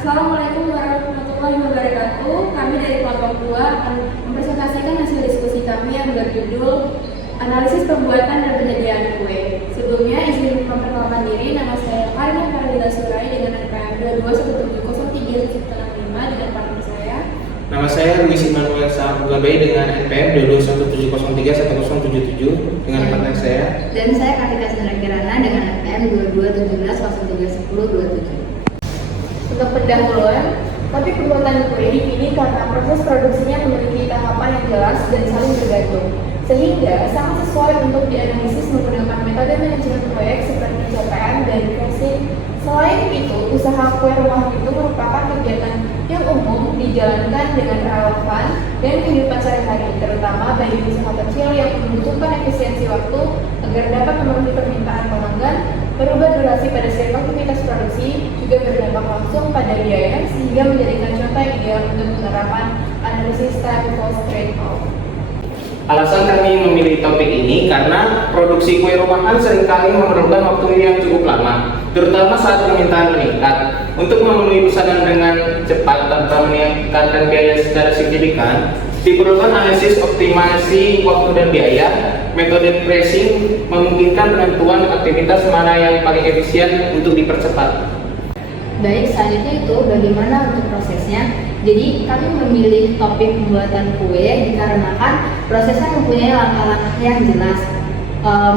Assalamualaikum warahmatullahi wabarakatuh. Kami dari kelompok 2 akan mempresentasikan hasil diskusi kami yang berjudul Analisis Pembuatan dan Penyediaan Kue. Sebelumnya izin memperkenalkan diri, nama saya Karina Farida Surai dengan NPM 22170365 dengan partner saya. Nama saya Luis Immanuel Sahabugabai dengan NPM 2217031077 dengan partner saya. Dan saya Kartika Sandra Kirana dengan NPM 2217031027. Untuk pendahuluan, topik pembuatan kue dipilih karena proses produksinya memiliki tahapan yang jelas dan saling bergantung, sehingga sangat sesuai untuk dianalisis menggunakan metode manajemen proyek seperti CPM dan pricing. Selain itu, usaha kue rumah itu merupakan kegiatan yang umum dijalankan dengan relevan dan kehidupan sehari-hari, terutama bagi usaha kecil yang membutuhkan efisiensi waktu agar dapat memenuhi permintaan pelanggan. Berubah durasi pada setiap aktivitas produksi juga berdampak langsung pada biaya, sehingga menjadikan contoh yang ideal untuk penerapan analisis time cost trade-off. Alasan kami memilih topik ini karena produksi kue rumahan seringkali memerlukan waktu yang cukup lama, terutama saat permintaan meningkat. Untuk memenuhi pesanan dengan cepat tanpa meningkatkan biaya secara signifikan, diperlukan analisis optimasi waktu dan biaya. Metode pricing memungkinkan penentuan aktivitas mana yang paling efisien untuk dipercepat. Baik, selanjutnya itu bagaimana untuk prosesnya. Jadi kami memilih topik pembuatan kue dikarenakan prosesnya mempunyai langkah-langkah yang jelas,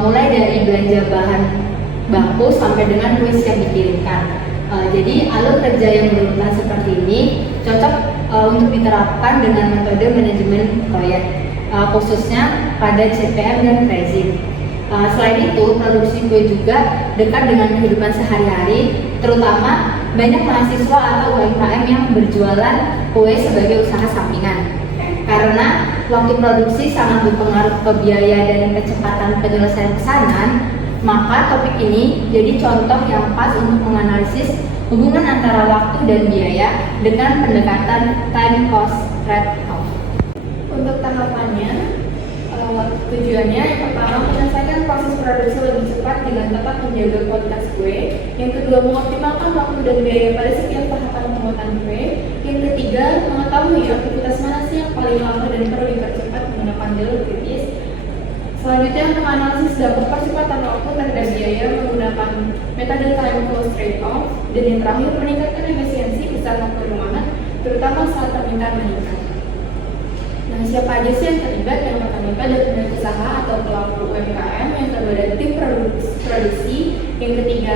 mulai dari belanja bahan baku sampai dengan kue siap dikirimkan. Jadi alur kerja yang berurutan seperti ini cocok untuk diterapkan dengan metode manajemen proyek, khususnya pada CPM dan pricing. Selain itu, produksi kue juga dekat dengan kehidupan sehari-hari, terutama banyak mahasiswa atau UMKM yang berjualan kue sebagai usaha sampingan. Karena waktu produksi sangat berpengaruh ke biaya dan kecepatan penyelesaian pesanan, maka topik ini jadi contoh yang pas untuk menganalisis hubungan antara waktu dan biaya dengan pendekatan time cost trade-off. Untuk tahapannya, tujuannya yang pertama menyelesaikan proses produksi lebih cepat dengan tetap menjaga kualitas kue. Yang kedua, mengoptimalkan waktu dan biaya pada setiap tahapan pembuatan kue. Yang ketiga, mengetahui aktivitas mana sih yang paling lama dan perlu dipercepat menggunakan jalur kritis. Selanjutnya, menganalisis dampak percepatan waktu terhadap biaya menggunakan metode time cost trade-off. Dan yang terakhir, meningkatkan efisiensi usaha kue rumahan, terutama saat permintaan meningkat. Nah, siapa aja sih yang terlibat? Yang pertama ada pemilik usaha atau pelaku UMKM, yang kedua ada tim produksi, yang ketiga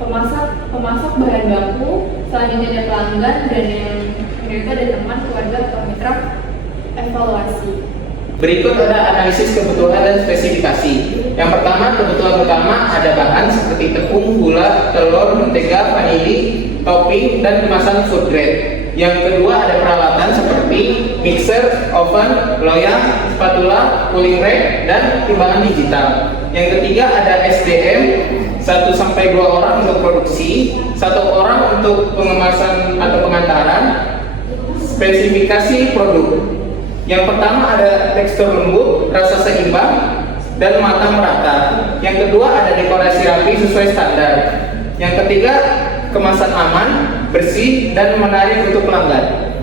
pemasok bahan baku, selanjutnya ada pelanggan, dan yang ketiga ada teman, keluarga atau mitra evaluasi. Berikut ada analisis kebutuhan dan spesifikasi. Yang pertama, kebutuhan utama ada bahan seperti tepung, gula, telur, mentega, vanili, topping, dan kemasan food grade. Yang kedua ada peralatan seperti mixer, oven, loyang, spatula, cooling rack, dan timbangan digital. Yang ketiga ada SDM, 1-2 orang untuk produksi, 1 orang untuk pengemasan atau pengantaran. Spesifikasi produk. Yang pertama ada tekstur lembut, rasa seimbang, dan matang merata. Yang kedua ada dekorasi rapi sesuai standar. Yang ketiga, kemasan aman, bersih, dan menarik untuk pelanggan.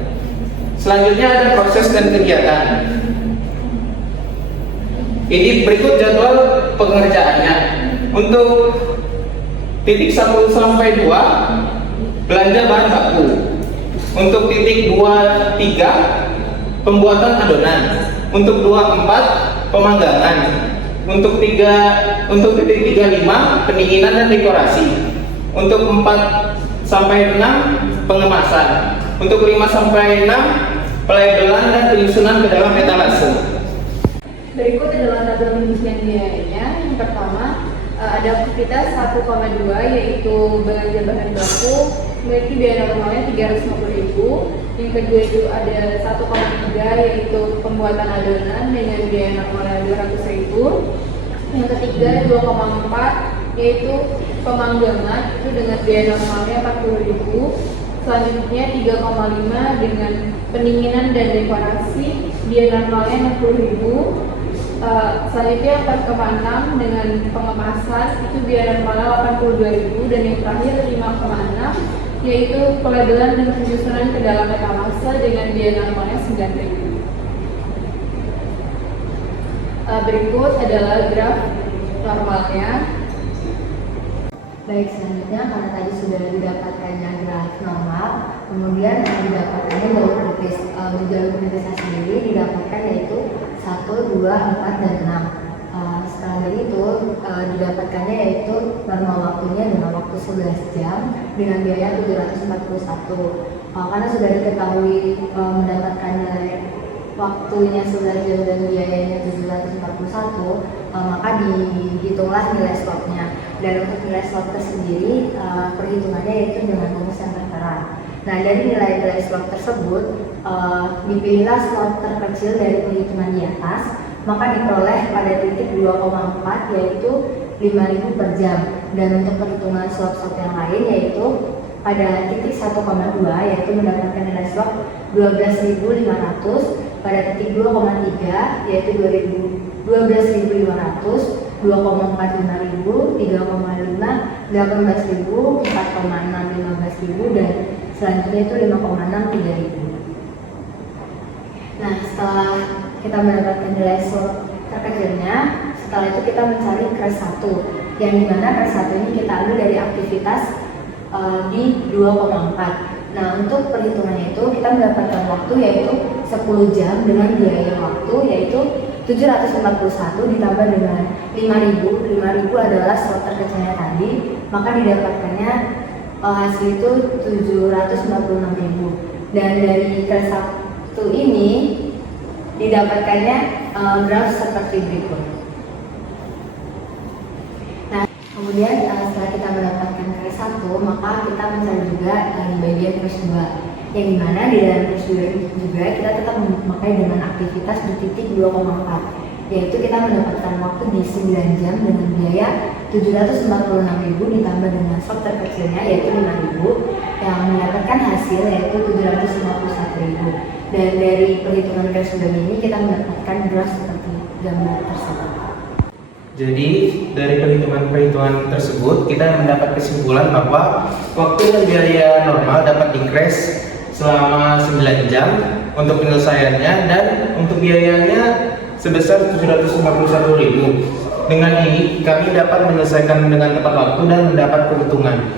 Selanjutnya ada proses dan kegiatan. Ini berikut jadwal pengerjaannya. Untuk titik 1-2, belanja bahan baku. Untuk titik 2-3, pembuatan adonan. Untuk 2-4, pemanggangan. Untuk titik 3-5, pendinginan dan dekorasi. Untuk 4-6, pengemasan. Untuk 5-6, pelabelan dan penyusunan ke dalam etalase. Berikut adalah tabel pengisian biayanya. Yang pertama ada aktivitas 1,2 yaitu belanja bahan baku, memiliki biaya normalnya 350.000. Yang kedua itu ada 1,3 yaitu pembuatan adonan dengan biaya normalnya 200.000. Yang ketiga 2,4 yaitu pemanggangan itu dengan biaya normalnya 40.000. Selanjutnya 3,5 dengan pendinginan dan dekorasi biaya normalnya 60.000. Selanjutnya 4,6 dengan pengemasan itu biaya normalnya 82.000. Dan yang terakhir 5,6 yaitu pelabelan dan penyusunan ke dalam etalase dengan biaya normalnya 9.000. Berikut adalah graf normalnya. Baik, selanjutnya karena tadi sudah didapatkannya graf normal, kemudian didapatkannya jalur kritis. Untuk jalur kritisnya sendiri didapatkan yaitu 1, 2, 4, dan 6. Setelah dari itu didapatkannya yaitu normal waktunya dengan waktu 11 jam dengan biaya 741. Karena sudah diketahui mendapatkan nilai waktunya 11 jam dan biayanya 741, maka dihitunglah nilai slotnya. Dan untuk nilai slot tersendiri perhitungannya yaitu dengan rumus yang tertera. Nah, dari nilai-nilai slot tersebut dipilihlah slot terkecil dari perhitungan di atas, maka diperoleh pada titik 2,4 yaitu 5.000 per jam. Dan untuk perhitungan slot-slot yang lain yaitu pada titik 1,2 yaitu mendapatkan nilai slot 12.500, pada titik 2,3 yaitu 12.500, 2,4 5.000, 3,5 18.000, 4,6 15.000, dan selanjutnya itu 5,6 3.000. Nah, setelah kita mendapatkan nilai slot terkecilnya, setelah itu kita mencari crash 1, yang dimana crash 1 ini kita ambil dari aktivitas di 2,4. Nah, untuk perhitungannya itu kita mendapatkan waktu yaitu 10 jam dengan biaya waktu yaitu 741 ditambah dengan 5.000. 5.000 adalah slot terkecilnya tadi, maka didapatkannya hasil itu 796.000. Dan dari crash 1 ini didapatkannya graf seperti berikut. Nah, kemudian setelah kita mendapatkan crash 1, maka kita mencari juga di bagian crash 2, yang dimana di dalam crash 2 juga kita tetap memakai dengan aktivitas di titik 2,4, yaitu kita mendapatkan waktu di 9 jam dengan biaya 746.000 ditambah dengan slot terkecilnya yaitu 5.000, yang mendapatkan hasil yaitu 751.000. Dan dari perhitungan crash 2 ini kita mendapatkan graf seperti gambar tersebut. Jadi dari perhitungan tersebut kita mendapat kesimpulan bahwa waktu dan biaya normal dapat di-crash selama 9 jam untuk penyelesaiannya, dan untuk biayanya sebesar 751.000. Dengan ini kami dapat menyelesaikan dengan tepat waktu dan mendapat keuntungan.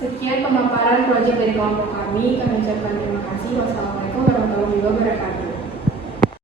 Sekian pemaparan proyek dari kelompok kami. Kami ucapkan terima kasih. Wassalamualaikum warahmatullahi wabarakatuh.